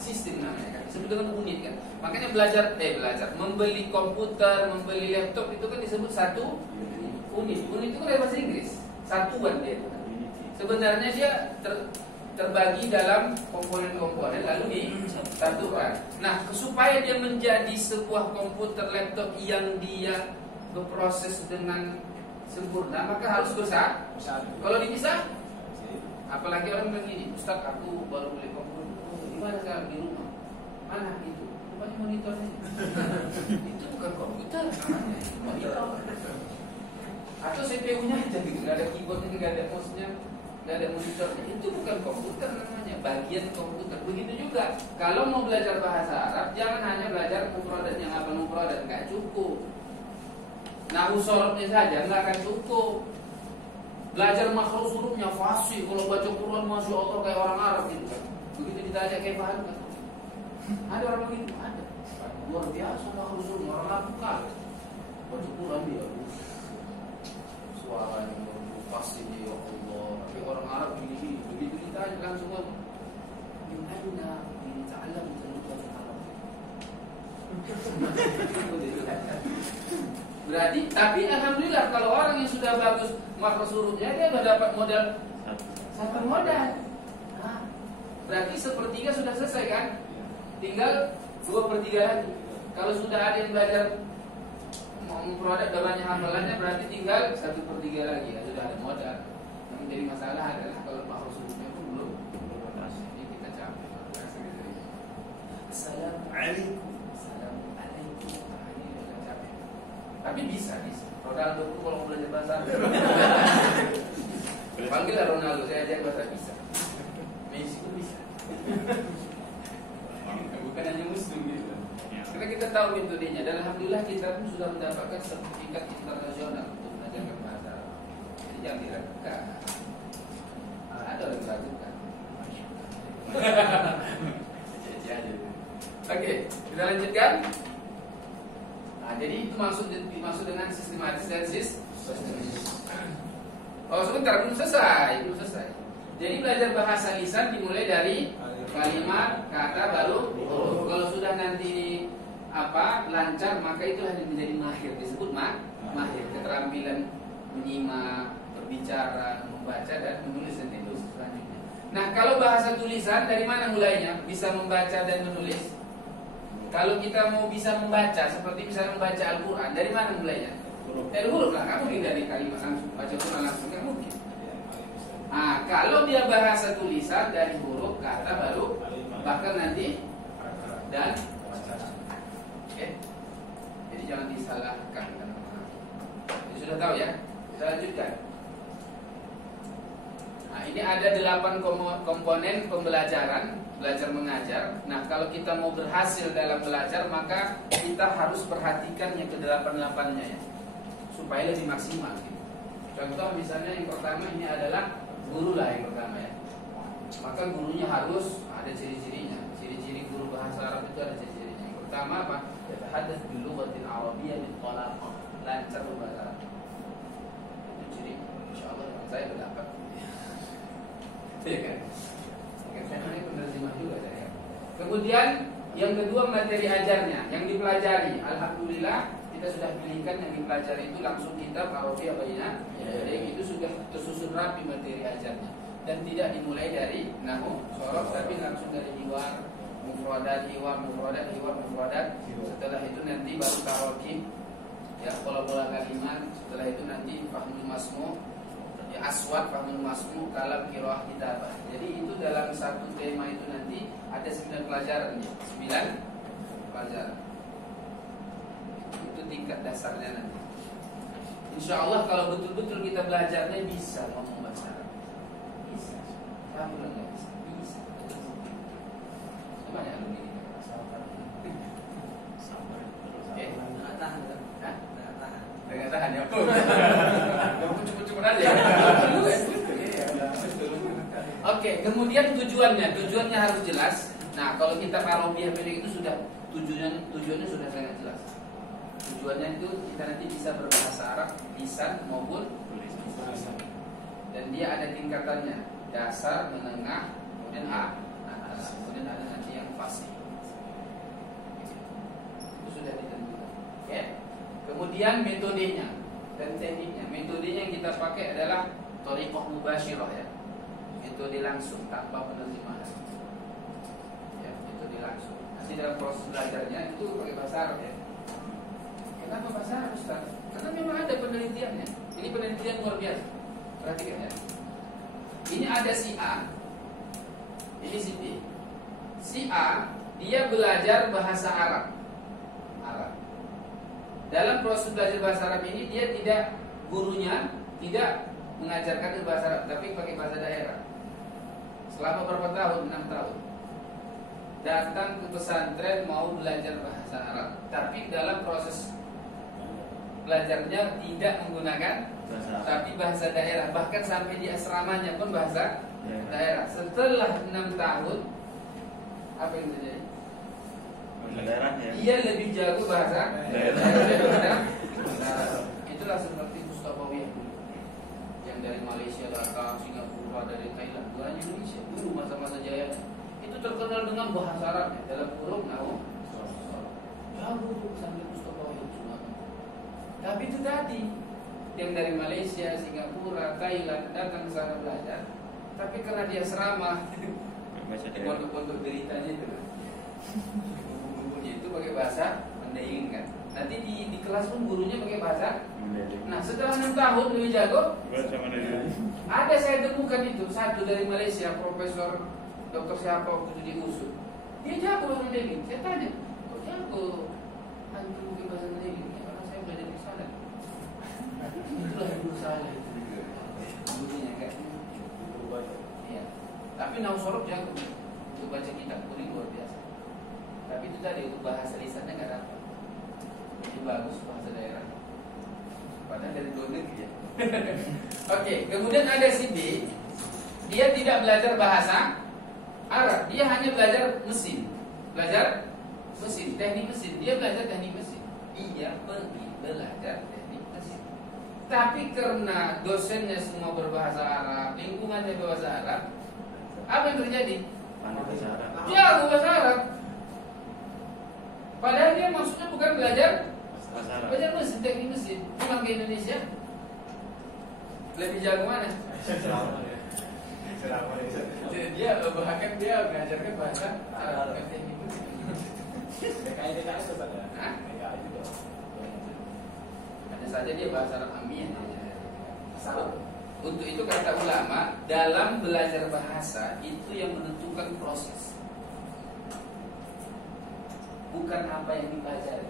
sistem namanya kan, disebut dengan unit kan. Makanya membeli komputer, membeli laptop itu kan disebut satu unit. Unit itu kan dari bahasa Inggris, satuan dia itu kan. Sebenarnya dia terbagi dalam komponen-komponen lalu disatukan. Nah, supaya dia menjadi sebuah komputer laptop yang dia berproses dengan sempurna, maka harus bersatu. Kalau dipisah, apalagi orang begini, Ustaz, aku baru beli komputer. Gimana sekarang di rumah? Mana itu? Rupanya monitornya. Itu bukan komputer namanya, monitor. Atau CPU-nya aja gitu, nggak ada keyboardnya, nggak ada mouse-nya, nggak ada monitornya. Itu bukan komputer namanya, bagian komputer. Begitu juga, kalau mau belajar bahasa Arab, jangan hanya belajar mufradat yang apa mufradat, nggak cukup. Nahu sorobnya saja nggak akan cukup. Belajar makhraj hurufnya fasih. Kalau baca Quran, masya Allah kayak orang Arab gitu kan. Begitu ditanya kayak paham kan? Ada orang begitu, ada. Luar biasa makhraj hurufnya, orang Arab kan. Baca Quran dia, suaranya fasih dia, ya Allah. Tapi orang Arab gini-gini. Begitu ditanya langsung ngomong, "Gimana ini ta'alam tentang bahasa Arab?" Berarti, tapi alhamdulillah kalau orang yang sudah bagus makhraj hurufnya, dia sudah dapat modal satu modal. Nah, berarti sepertiga sudah selesai kan? Tinggal 2/3 lagi. Kalau sudah ada yang belajar produk dan banyak hafalannya, berarti tinggal 1/3 lagi. Ya, sudah ada modal. Yang menjadi masalah adalah kalau makhraj hurufnya pun belum berprestasi. Ini kita capek. Assalamualaikum. Tapi bisa. Ronaldo pun kalau belajar bahasa Arab, panggillah Ronaldo, saya ajar bahasa bisa. Messi pun bisa. Bukan hanya Muslim gitu. Karena kita tahu metodenya, dan alhamdulillah kita pun sudah mendapatkan sertifikat internasional untuk mengajarkan bahasa Arab. Jadi jangan diragukan. Ada orang diragukan. Oke, kita lanjutkan. Nah, jadi itu dimaksud dengan sistematis dan sistematis. Oh sebentar, belum selesai. Jadi belajar bahasa lisan dimulai dari kalimat, kata, baru huruf. Kalau sudah nanti lancar, maka itulah yang menjadi mahir. Disebut mahir, keterampilan menyimak, berbicara, membaca dan menulis dan itu selanjutnya. Nah, kalau bahasa tulisan dari mana mulainya? Bisa membaca dan menulis. Kalau kita mau bisa membaca, seperti misalnya membaca Al-Quran, dari mana mulainya? Dari huruf lah, nggak mungkin dari kalimat langsung. Baca Quran langsung, nggak mungkin. Nah, kalau dia bahasa tulisan, dari huruf, kata, baru, bahkan nanti, dan oke. Jadi jangan disalahkan. Jadi sudah tahu ya? Kita lanjutkan. Nah, ini ada 8 komponen pembelajaran. Belajar mengajar. Nah, kalau kita mau berhasil dalam belajar, maka kita harus perhatikan yang ke-8-8-nya ya, supaya lebih maksimal gitu. Contoh misalnya yang pertama ini adalah guru lah yang pertama ya. Maka gurunya harus ada ciri-cirinya. Ciri-ciri guru bahasa Arab itu ada ciri-cirinya. Yang pertama apa? Yatahadats bil lughatil arabiyyah bil talaqah. Lancar berbahasa Arab. Itu ciri. Insyaallah saya berdapat. Iya kan? Saya penerjemah juga saya. Kemudian yang kedua materi ajarnya, yang dipelajari. Alhamdulillah kita sudah pilihkan yang dipelajari itu langsung kitab Arabiyah Bayyinah. Jadi itu sudah tersusun rapi materi ajarnya dan tidak dimulai dari nahwu sorof, tapi langsung dari hiwar, mufradat. Setelah itu nanti baru tarakib, ya pola-pola kalimat. Setelah itu nanti fahmul masmu, ya aswat, fahmul masmu, kalam, qiraah, kitabah. Jadi itu dalam satu tema itu nanti ada 9 pelajaran ya. 9 pelajaran. Itu tingkat dasarnya nanti. Insya Allah kalau betul-betul kita belajarnya bisa ngomong bahasa Arab. Bisa. Kamu nggak bisa? Bisa. Coba ya begini. Oke. Nggak tahan kan? Hah? Nggak tahan ya. Cukup-cukup aja. Oke, kemudian tujuannya harus jelas. Nah, kalau kita Arabiyah pilih itu sudah tujuannya sudah sangat jelas. Tujuannya itu kita nanti bisa berbahasa Arab, lisan maupun tulis. Dan dia ada tingkatannya, dasar, menengah, kemudian atas. Kemudian ada nanti yang fasih. Kemudian metodenya dan tekniknya. Metodenya yang kita pakai adalah thariqah mubasyirah ya. Metode langsung tanpa penerimaan. Ya, metode langsung. Nanti dalam proses belajarnya itu pakai bahasa Arab ya. Kenapa bahasa Arab Ustaz? Karena memang ada penelitiannya. Ini penelitian luar biasa. Perhatikan ya. Ini ada si A, ini si B. Si A dia belajar bahasa Arab. Dalam proses belajar bahasa Arab ini dia tidak, gurunya tidak mengajarkan bahasa Arab, tapi pakai bahasa daerah. Selama berapa tahun? 6 tahun. Datang ke pesantren mau belajar bahasa Arab, tapi dalam proses belajarnya tidak menggunakan tapi bahasa daerah. Bahkan sampai di asramanya pun bahasa daerah. Setelah 6 tahun, apa yang terjadi? Dia lebih jago bahasa daerah. Itulah seperti Mustafawiyah dulu, yang dari Malaysia datang, Singapura, dari Thailand, bukan Indonesia. Dulu masa-masa jaya itu terkenal dengan bahasa Arabnya. Dalam kurung nahu jago sampai Mustafawiyah cuma. Tapi itu tadi yang dari Malaysia, Singapura, Thailand datang ke sana belajar, tapi karena dia asrama di pondok-pondok deritanya itu itu pakai bahasa Mandarin kan. Nanti di kelas pun gurunya pakai bahasa. Nah setelah 6 tahun lebih jago bahasa Mandarin. Ada saya temukan itu satu dari Malaysia, Profesor Dokter siapa waktu itu diusut. Dia jago bahasa Mandarin. Saya tanya, kok jago antum pakai bahasa Mandarin? Ya, karena saya belajar di sana. Itulah guru saya itu. Gurunya kan. Iya. Tapi Nausorok jago untuk baca kitab kuning luar biasa. Tapi itu tadi untuk bahasa lisannya nggak dapat. Ini bagus bahasa daerah. Padahal dari luar negeri ya. Oke, kemudian ada si B. Dia tidak belajar bahasa Arab. Dia hanya belajar mesin. Belajar mesin, teknik mesin. Dia belajar teknik mesin. Ia pergi belajar teknik mesin. Tapi karena dosennya semua berbahasa Arab, lingkungannya berbahasa Arab, apa yang terjadi? Jago bahasa Arab. Padahal dia maksudnya bukan belajar mesin, teknik mesin. Pulang ke Indonesia lebih jago mana? Dia bahkan dia mengajarkan bahasa Arab, teknik mesin. Hanya saja dia bahasa Arab ambien. Untuk itu kata ulama, dalam belajar bahasa itu yang menentukan proses, bukan apa yang dipelajari.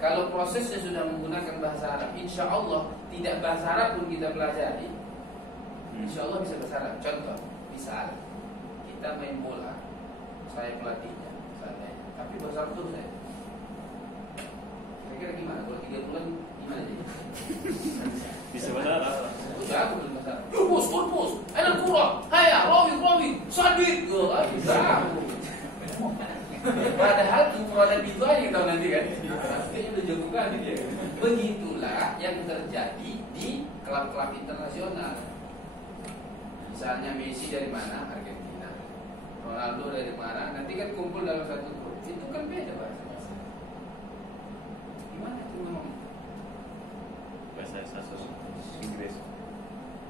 Kalau prosesnya sudah menggunakan bahasa Arab, insya Allah tidak bahasa Arab pun kita pelajari, insya Allah bisa bahasa Arab. Contoh, misal kita main bola, saya pelatihnya, tapi bahasa Arab terus saya. Kira-kira gimana? Kalau 3 bulan gimana jadi? Bisa bahasa Arab. Jago bahasa Arab. Pus, enak kurang, haya, rawi, sadid, bisa. Padahal cuma ada itu aja yang tahu nanti kan. Pastinya udah jago kan dia. Begitulah yang terjadi di klub-klub internasional. Misalnya Messi dari mana? Argentina. Ronaldo dari mana? Nanti kan kumpul dalam satu grup. Itu kan beda bahasa. Gimana itu ngomong? Bahasa Inggris.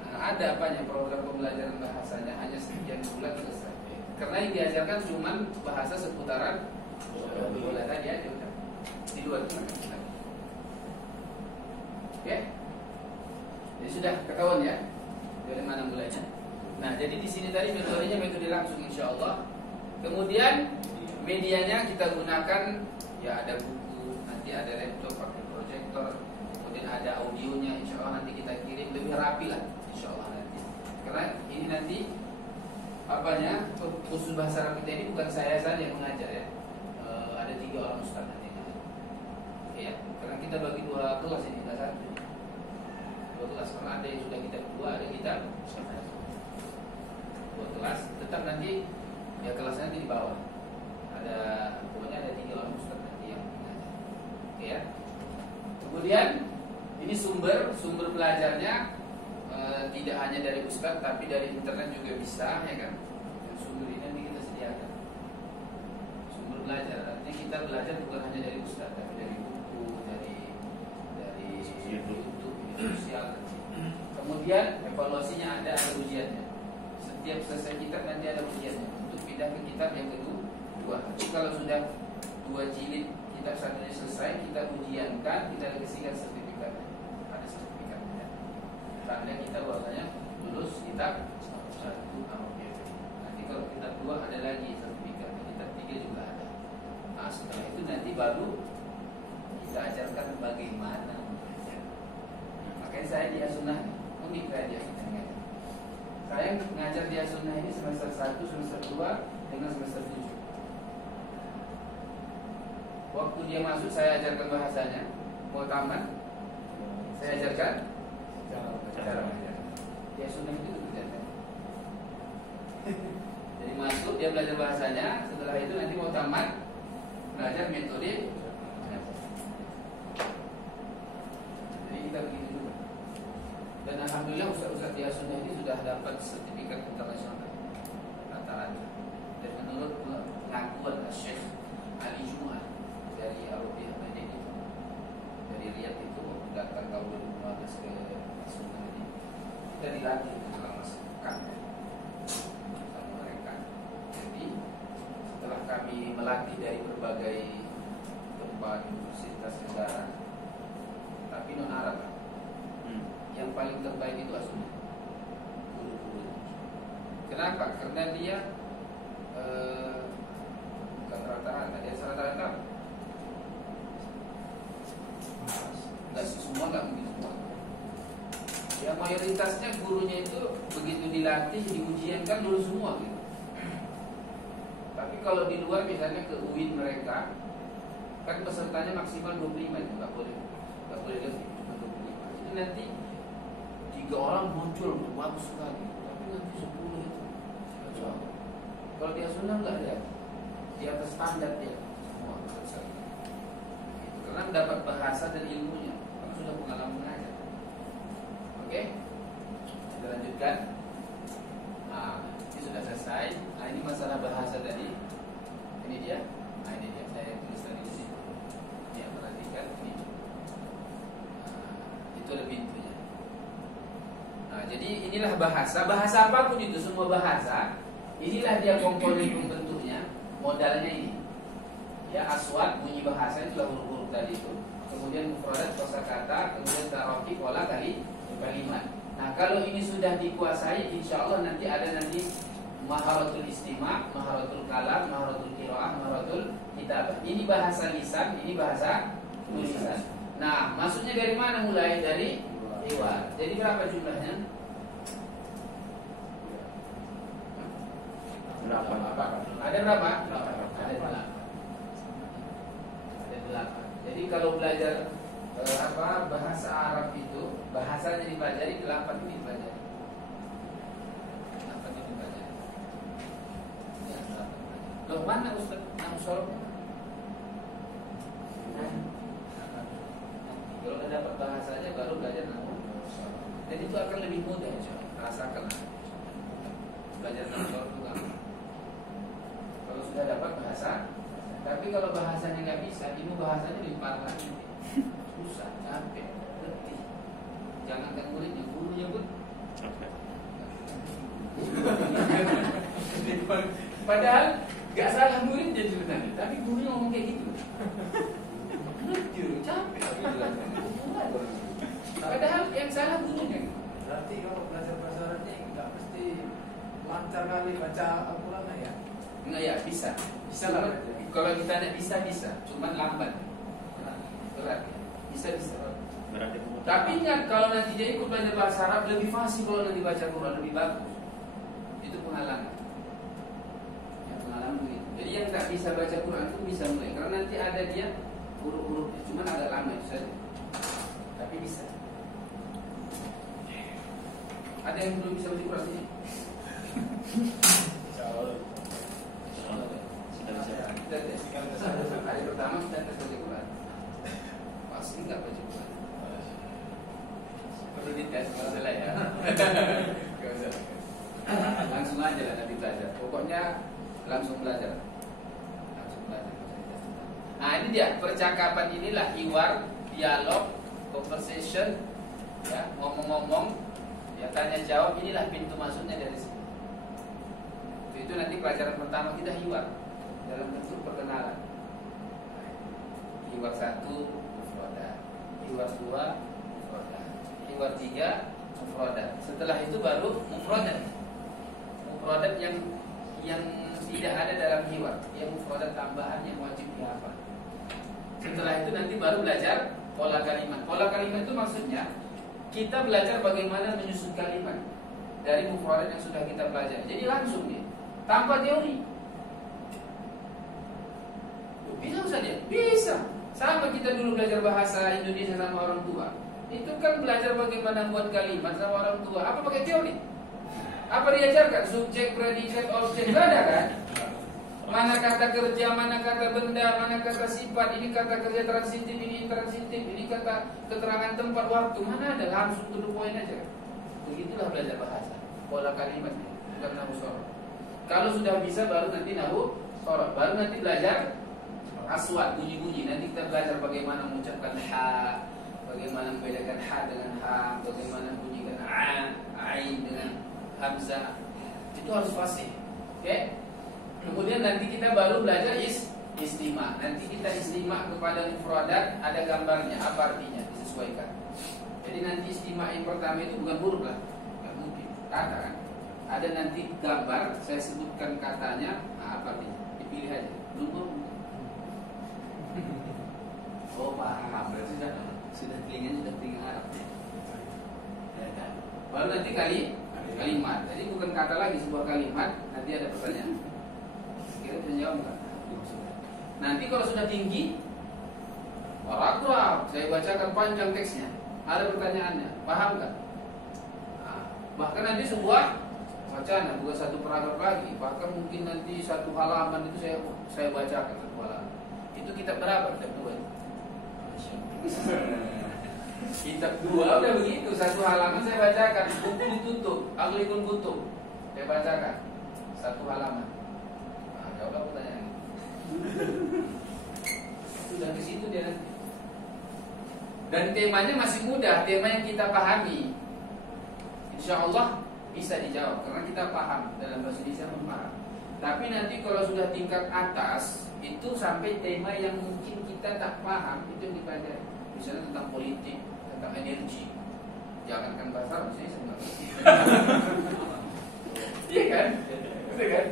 Nah, ada apanya program pembelajaran bahasanya hanya sekian bulan selesai. Karena yang diajarkan cuma bahasa seputaran bola tadi aja udah. Di luar itu. Oke? Jadi sudah ketahuan ya dari mana mulainya. Nah, jadi di sini tadi metodenya metode langsung insya Allah. Kemudian medianya kita gunakan ya ada buku, nanti ada laptop pakai proyektor, kemudian ada audionya insya Allah nanti kita kirim lebih rapi lah insya Allah nanti. Karena ini nanti apanya khusus bahasa Arab kita ini bukan saya saja yang mengajar ya, ada 3 orang ustaz nanti ya, karena kita bagi 2 kelas ini, tidak satu 2 kelas, karena ada yang sudah kita 2, ada kita 2 kelas, tetap nanti ya kelasnya nanti di bawah ada, pokoknya ada 3 orang ustaz nanti yang mengajar ya. Kemudian ini sumber belajarnya tidak hanya dari ustaz tapi dari internet juga bisa ya kan. Sumber ini nanti kita sediakan. Sumber belajar, artinya kita belajar bukan hanya dari ustaz tapi dari buku, dari YouTube, media sosial. Kemudian evaluasinya ada ujiannya. Setiap selesai kitab nanti ada ujiannya untuk pindah ke kitab yang kedua. Jadi kalau sudah 2 jilid kitab satunya selesai, kita ujiankan, kita kasihkan sertifikatnya. Ada sertifikatnya. Tanda kita bahwasanya lulus kitab 1 Nanti kalau kitab 2 ada lagi sertifikat, kitab 3 juga ada. Nah, setelah itu nanti baru kita ajarkan bagaimana belajar. Makanya saya di As-Sunnah unik saya di As-Sunnah. Saya ngajar di As-Sunnah ini semester 1, semester 2 dengan semester 7. Waktu dia masuk saya ajarkan bahasanya, mau tamat saya ajarkan cara mengajar. Di As-Sunnah itu kerjanya. Jadi masuk dia belajar bahasanya, setelah itu nanti mau tamat belajar metode. Jadi kita begitu juga. Dan alhamdulillah ustaz-ustaz di As-Sunnah ini sudah dapat sertifikat internasional rata-rata. Dan menurut pengakuan Syekh Ali Jumal dari Arabiah Madinah itu, dari Riyadh itu datang tahun 2015 ke As-Sunnah ini, kita dilatih selama sepekan sama mereka. Jadi setelah kami melatih dari berbagai tempat universitas negara, tapi non Arab, yang paling terbaik itu As-Sunnah. Guru-guru. Kenapa? Karena dia bukan rata-rata, dia rata-rata. Nggak semua, nggak mungkin semua. Ya mayoritasnya gurunya itu begitu dilatih, diujiankan lulus semua gitu. Tapi kalau di luar misalnya ke UIN mereka, kan pesertanya maksimal 25 itu nggak boleh lebih, cuma 25. Itu nanti 3 orang muncul bagus sekali, tapi nanti 10 itu kacau. Kalau dia As-Sunnah nggak ada, di atas standar dia semua selesai. Karena mendapat bahasa dan ilmunya, karena sudah pengalaman mengajar. Oke, kita lanjutkan. Nah, ini sudah selesai. Nah, ini masalah bahasa tadi. Ini dia. Nah, ini dia. Saya tulis tadi di sini. Ya, perhatikan ini. Itu lebih intinya. Nah, jadi inilah bahasa. Bahasa apapun itu, semua bahasa. Inilah dia komponen pembentuknya. Modalnya ini. Ya, aswad, bunyi bahasa itu lah huruf-huruf tadi itu. Kemudian mufradat, kosakata, kemudian taroki, pola, kalimat. Nah, kalau ini sudah dikuasai, insya Allah nanti ada maharatul istima', maharatul kalam, maharatul qiraah, maharatul kitabah. Ini bahasa lisan, ini bahasa tulisan. Nah, maksudnya dari mana mulai? Dari hiwar. Jadi berapa jumlahnya? 8. Ada berapa? 8. Ada 8. Ada 8. Jadi kalau belajar bahasa Arab itu bahasanya dipelajari, 8 ini dipelajari. 8 ini dipelajari. Ya, 8. Loh, mana Ustaz Namsol? Kalau udah dapat bahasanya baru belajar Namsol. Dan itu akan lebih mudah, rasakan. Belajar Namsol itu gampang. Kalau sudah dapat bahasa, tapi kalau bahasanya nggak bisa, ilmu bahasanya lebih parah lagi. Susah, capek, letih. Jangan kan muridnya, gurunya pun capek. Padahal nggak salah muridnya sebenarnya, tapi gurunya ngomong kayak gitu. Letih, capek. Padahal yang salah gurunya. Berarti kalau belajar bahasa Arabnya nggak mesti lancar kali baca Al-Quran ya? Enggak ya, bisa. Bisa lah. Kalau kita ada bisa, cuman lambat. Berat. Bisa. Tapi ingat, kalau nanti dia ikut belajar bahasa Arab lebih fasih kalau nanti baca Quran lebih bagus. Itu pengalaman. Ya, pengalaman begitu. Jadi yang tak bisa baca Quran itu bisa mulai, karena nanti ada dia huruf-huruf, cuman agak lama itu saja. Tapi bisa. Ada yang belum bisa baca Quran ini? Hari pertama kita tes baca Quran. Pasti nggak baca Quran. Perlu dites kalau salah ya. Gak usah. Langsung aja lah nanti belajar. Pokoknya langsung belajar. Nah, ini dia percakapan inilah hiwar, dialog conversation, ya, ngomong-ngomong, ya tanya jawab, inilah pintu masuknya dari sini. Itu nanti pelajaran pertama kita hiwar dalam bentuk perkenalan. Hiwar 1 mufradat, hiwar 2 mufradat, hiwar 3 mufradat. Setelah itu baru mufradat. Mufradat yang tidak ada dalam hiwar, yang mufradat tambahan yang wajib dihafal. Setelah itu nanti baru belajar pola kalimat. Pola kalimat itu maksudnya kita belajar bagaimana menyusun kalimat dari mufradat yang sudah kita pelajari. Jadi langsung nih, tanpa teori. Bisa Ustaz ya? Bisa. Sama kita dulu belajar bahasa Indonesia sama orang tua. Itu kan belajar bagaimana buat kalimat sama orang tua. Apa pakai teori? Apa diajarkan? Subjek, predikat, objek, gak ada kan? Mana kata kerja, mana kata benda, mana kata sifat. Ini kata kerja transitif, ini intransitif, ini kata keterangan tempat, waktu. Mana ada, langsung to the point aja. Begitulah belajar bahasa. Pola kalimatnya, bukan nahu sorot. Kalau sudah bisa baru nanti nahu sorot. Baru nanti belajar aswat, bunyi-bunyi. Nanti kita belajar bagaimana mengucapkan ha, bagaimana membedakan ha dengan ha, bagaimana bunyikan a, ain dengan hamzah. Itu harus fasih. Oke? Kemudian nanti kita baru belajar istima. Nanti kita istima kepada mufradat, ada gambarnya, apa artinya, disesuaikan. Jadi nanti istima yang pertama itu bukan huruf lah, nggak mungkin, kata kan. Ada nanti gambar, saya sebutkan katanya, apa artinya, dipilih aja. Belum. Oh paham, berarti sudah telinga Arab. Ya kan? Baru nanti kalimat. Jadi bukan kata lagi, sebuah kalimat. Nanti ada pertanyaan. Kira bisa jawab nggak? Nanti kalau sudah tinggi, paragraf, saya bacakan panjang teksnya. Ada pertanyaannya, paham nggak? Nah, bahkan nanti sebuah wacana, bukan satu paragraf lagi. Bahkan mungkin nanti satu halaman itu saya bacakan satu halaman. Itu kitab berapa? Kitab 2. Kitab 2 udah begitu, satu halaman saya bacakan, buku ditutup, Aglikun Kutub, saya bacakan satu halaman. Nah, jawab pertanyaan. Sudah ke situ dia nanti. Dan temanya masih mudah, tema yang kita pahami. Insya Allah bisa dijawab karena kita paham dalam bahasa Indonesia paham. Tapi nanti kalau sudah tingkat atas, itu sampai tema yang mungkin kita tak paham, itu yang dipelajari. Misalnya tentang politik, tentang energi. Jangankan bahasa Arab, saya sebenarnya. Iya kan? Betul kan?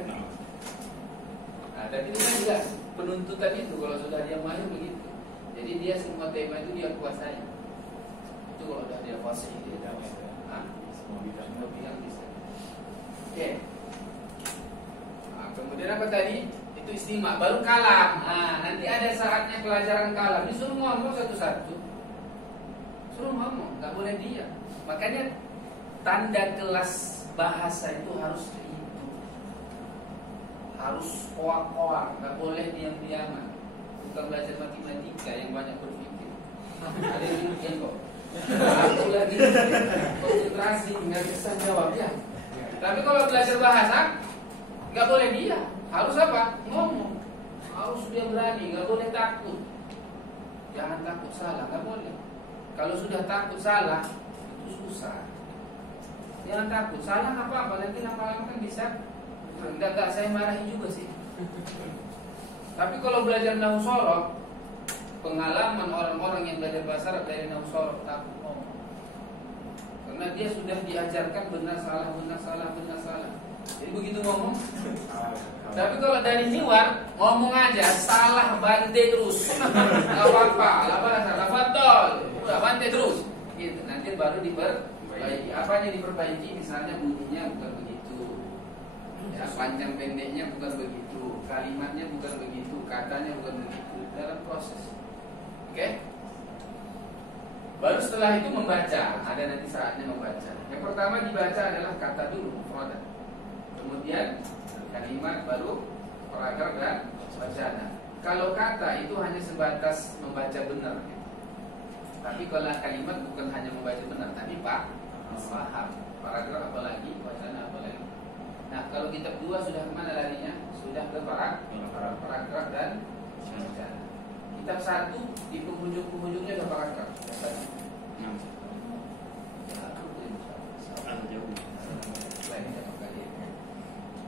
Nah, tapi itu kan juga penuntutan itu kalau sudah dia malu begitu. Jadi dia semua tema itu dia kuasai. Itu kalau sudah dia kuasai dia dapat. Semua bidang bisa. Oke. Nah, kemudian apa tadi? Itu istima, baru kalam. Nah, nanti ada saatnya pelajaran kalam. Disuruh ngomong satu-satu. Suruh ngomong, nggak boleh diam. Makanya tanda kelas bahasa itu harus itu. Harus koak-koak, nggak boleh diam-diaman. Bukan belajar matematika yang banyak berpikir. Ada yang demikian kok. Aku lagi konsentrasi, nggak bisa jawab ya. Tapi kalau belajar bahasa, nggak boleh diam. Harus apa? Ngomong. Harus dia berani, nggak boleh takut. Jangan takut salah, nggak boleh. Kalau sudah takut salah, itu susah. Jangan takut salah apa-apa, nanti lama-lama kan bisa. Enggak saya marahi juga sih. Tapi kalau belajar nahwu shoroh, pengalaman orang-orang yang belajar bahasa Arab dari nahwu shoroh takut ngomong. Karena dia sudah diajarkan benar salah, benar salah, benar salah. Jadi begitu ngomong. Tapi kalau dari hiwar ngomong aja salah bantai terus. Enggak apa-apa, salah fadol. Udah bantai terus. Gitu. Nanti baru diperbaiki. Apanya diperbaiki? Misalnya bunyinya bukan begitu. Ya, panjang pendeknya bukan begitu. Kalimatnya bukan begitu, katanya bukan begitu. Dalam proses. Oke? Baru setelah itu membaca. Ada nanti saatnya membaca. Yang pertama dibaca adalah kata dulu, mufradat. Kemudian kalimat, baru paragraf dan wacana. Kalau kata itu hanya sebatas membaca benar. Tapi kalau kalimat bukan hanya membaca benar, tapi paham. Paragraf apalagi, wacana apalagi. Nah, kalau kitab 2 sudah kemana larinya? Sudah ke paragraf dan wacana. Kitab 1 di penghujung-penghujungnya ada paragraf. Ya, aku boleh Ah, jauh.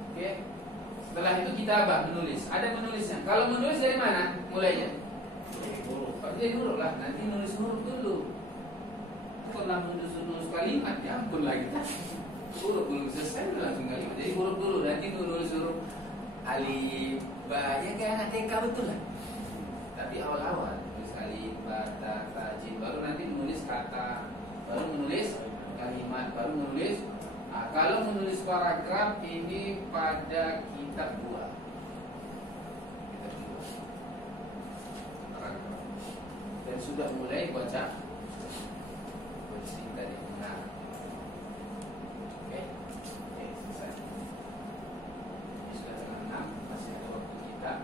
Oke. Setelah itu kita apa? Menulis. Ada menulisnya. Kalau menulis dari mana? Mulainya. Dari huruf lah. Nanti nulis huruf dulu. Pernah nulis kalimat, ya ampun lagi. Huruf belum selesai langsung kalimat. Jadi huruf dulu. Nanti nulis huruf alif, ba, ya kayak anak TK betul lah. Tapi awal-awal nulis alif, ba, ta, jim. Baru nanti menulis kata, baru menulis kalimat, baru menulis. Nah, kalau menulis paragraf ini pada kitab 2. Kitab 2. Paragraf. Dan sudah mulai baca posting tadi. Nah. Oke. Oke, selesai. Ini sudah tengah 6, masih ada waktu kita.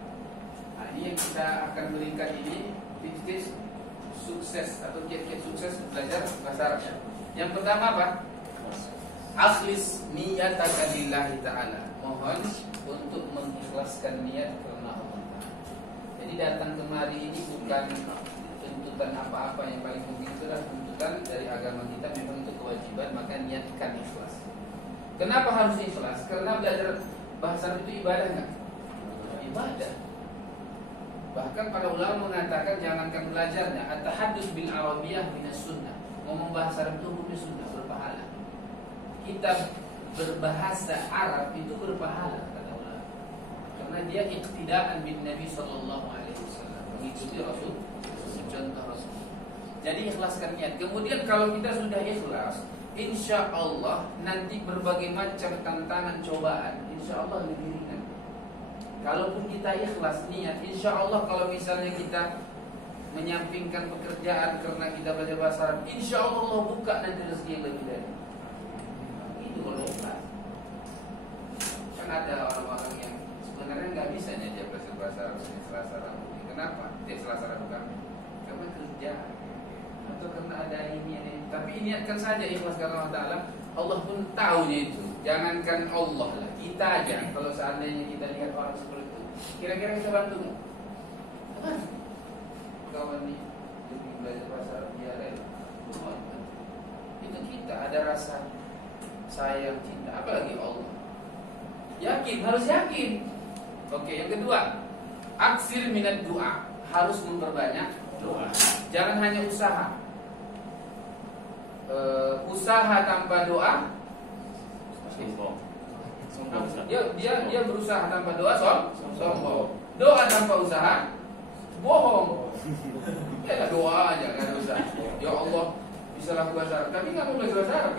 Nah, ini yang kita akan berikan ini tips-tips sukses atau kiat-kiat sukses belajar bahasa Arab. Yang pertama apa? Akhlis niyataka lillahi ta'ala. Mohon untuk mengikhlaskan niat karena Allah Ta'ala. Jadi datang kemari ini bukan tuntutan apa-apa, yang paling mungkin itu adalah tuntutan dari agama kita, memang untuk kewajiban, maka niatkan ikhlas. Kenapa harus ikhlas? Karena belajar bahasa Arab itu ibadah enggak? Ibadah. Bahkan para ulama mengatakan jangankan belajarnya, at-tahaddus bil arabiyyah minas sunnah. Ngomong bahasa Arab itu hukumnya sunnah, berpahala. Kita berbahasa Arab itu berpahala kata ulama, karena dia iqtidaan bin Nabi sallallahu alaihi wasallam, mengikuti Rasul, contoh Rasul. Jadi ikhlaskan niat. Kemudian kalau kita sudah ikhlas, insya Allah nanti berbagai macam tantangan cobaan, insya Allah lebih ringan. Kalaupun kita ikhlas niat, insya Allah kalau misalnya kita menyampingkan pekerjaan karena kita belajar bahasa Arab, insya Allah buka nanti rezeki yang lebih dari itu. Kalau ikhlas, kan ada orang-orang yang sebenarnya nggak bisa dia belajar bahasa Arab Senin Selasa Rabu. Kenapa? Dia Selasa Rabu kami karena kerja atau karena ada ini. Tapi niatkan saja ikhlas karena Allah Ta'ala. Allah pun tahunya itu. Jangankan Allah lah, kita aja. Kalau seandainya kita lihat orang seperti itu, kira-kira bisa bantu nggak? Bantu. Kawan nih lebih belajar bahasa Arab, dia rela. Itu kita ada rasa sayang, cinta, apalagi Allah. Yakin, harus yakin. Oke, yang kedua, aksir minat doa, harus memperbanyak doa. Jangan hanya usaha. Usaha tanpa doa, sombong. dia berusaha tanpa doa, sombong. Doa tanpa usaha, bohong. Ya doa aja, nggak ada usaha. Ya Allah, bisa lah bahasa Arab, tapi nggak mau belajar bahasa Arab.